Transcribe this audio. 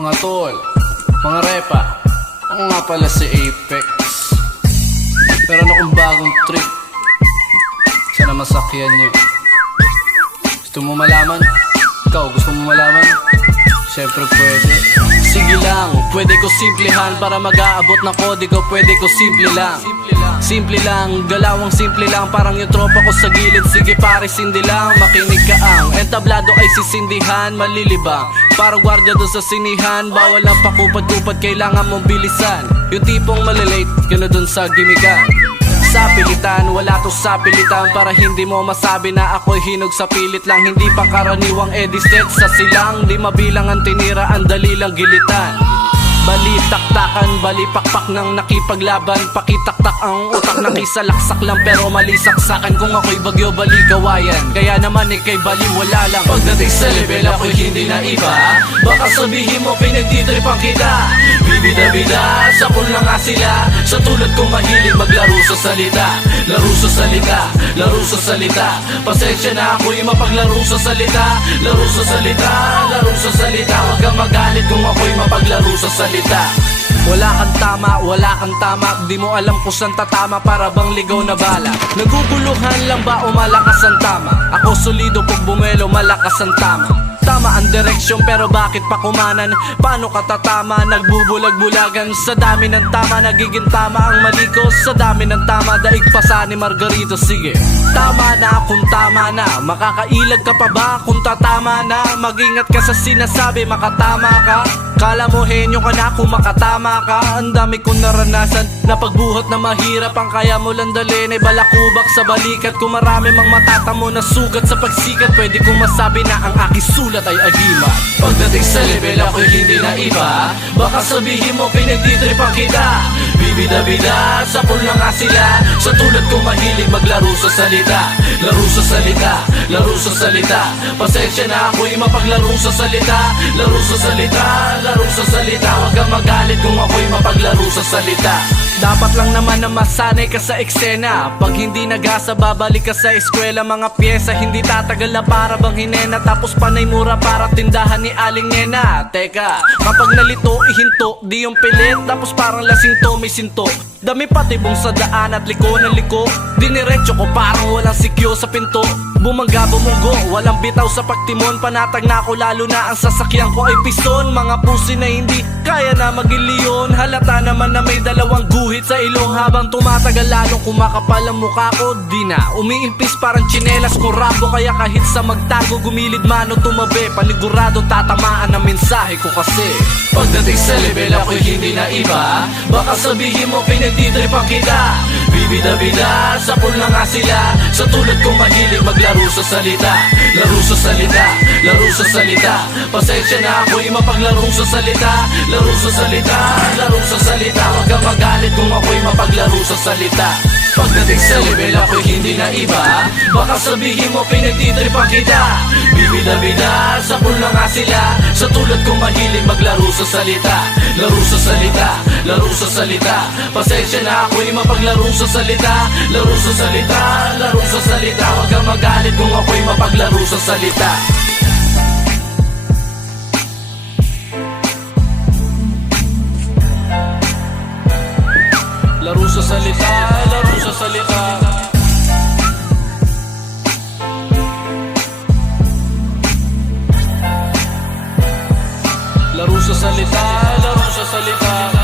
Mga tol, mga repa, ako nga pala si Apex. Meron akong bagong trip, sana masakyan nyo. Gusto mo malaman? Ikaw, gusto mo malaman? Siyempre pwede. Sige lang, pwede ko simplihan para mag-aabot ng kodigo. Pwede ko simple lang, simple lang, galawang simple lang. Parang yung tropa ko sa gilid. Sige pare, sindi lang, makinig ka ang entablado ay sisindihan, malilibang parang gwardiya doon sa sinihan. Bawal ang pakupad-kupad, kailangan mong bilisan. Yung tipong malilate, yun na doon sa gimikan. Sa pilitan, wala to sa pilitan, para hindi mo masabi na ako'y hinog sa pilit lang. Hindi pangkaraniwang edistet sa silang, di mabilang ang tinira, ang dali lang gilitan. Bali-taktakan, bali-pakpak ng nakipaglaban. Pakitaktak ang utak, nakisalaksak lang pero mali saksakan. Kung ako'y bagyo, bali gawayan, kaya naman ikay bali wala lang. Pagdating sa level ako'y hindi na iba, baka sabihin mo pinagtitripan kita. Bibida-bida, sapul na nga sila, sa tulad kong mahilig maglaro sa salita. Laro sa salita, laro sa salita. Pasensya na ako'y mapaglaro sa salita. Laro sa salita, laro sa salita. Huwag kang magalit kung ako'y mapaglaro sa salita. Wala kang tama, di mo alam kung saan tatama, para bang ligaw na bala. Naguguluhan lang ba o malakas ang tama? Ako solido pag bumelo, malakas ang tama. Tama ang direksyon pero bakit pa kumanan? Paano ka tatama? Nagbubulag-bulagan sa dami ng tama. Nagiging tama ang mali ko sa dami ng tama. Daig pa sa ni Margarito, sige. Tama na kung tama na, makakailag ka pa ba kung tatama na? Mag-ingat ka sa sinasabi, makatama ka. Kala mo henyo ka na kung makatama ka. Ang dami kong naranasan na pagbuhat na mahirap, ang kaya mo lang dalhin ay balakubak sa balikat. Kung marami mang matatamo na sugat sa pagsikat, pwede kong masabi na ang aking sulat ay agima. Pagdating sa level ako'y hindi na iba, baka sabihin mo pinagtitripan kita. Bibida-bida, sapul na nga sila, sa tulad kong mahilig maglaro sa salita. Laro sa salita, laro sa salita. Pasensya na ako'y mapaglaro sa salita. Laro sa salita, laro sa salita. Huwag kang magalit kung ako'y mapaglaro sa salita. Dapat lang naman na masanay ka sa eksena. Pag hindi nagasa, babalik ka sa eskwela. Mga pyesa, hindi tatagal na para bang hinena. Tapos panay mura para tindahan ni Aling Nena. Teka, kapag nalito, ihinto, di yung pilit. Tapos parang lasing to, may sinto. Dami patibong sa daan at liko ng liko. Diniretso ko parang walang sikyo sa pinto. Bumangga bumunggo, walang bitaw sa pagtimon. Panatag na ako lalo na ang sasakyan ko ay piston. Mga pusi na hindi kaya na magiliyon. Halata naman na may dalawang guhit sa ilong. Habang tumatagal lalong kumakapal ang mukha ko, di na umiimpis parang tsinelas ko rabo. Kaya kahit sa magtago, gumilid mano tumabi, panigurado tatamaan ang mensahe ko kasi. Pagdating sa level ako'y hindi na iba, baka sabihin mo pinagtitripan kita. Bibida-bida, sapul na nga sila, sa tulad kong mahilig maglaro sa salita. Laro sa salita, laro sa salita. Pasensya na ako'y mapaglaro sa salita. Laro sa salita, laro sa salita. Huwag kang magalit kung ako'y mapaglaro sa salita. Pagdating sa level ako'y hindi na iba, baka sabihin mo pinagtitripan kita. Bibida-bida, sapul na nga sila, sa tulad kong mahilig maglaro sa salita. Laro sa salita, laro sa salita. Pasensya na ako'y mapaglaro sa salita. Laro sa salita, laro sa salita. Huwag kang magalit kung ako'y mapaglaro sa salita. Laro sa salita, laro sa salita. Laro sa salita, laro sa salita.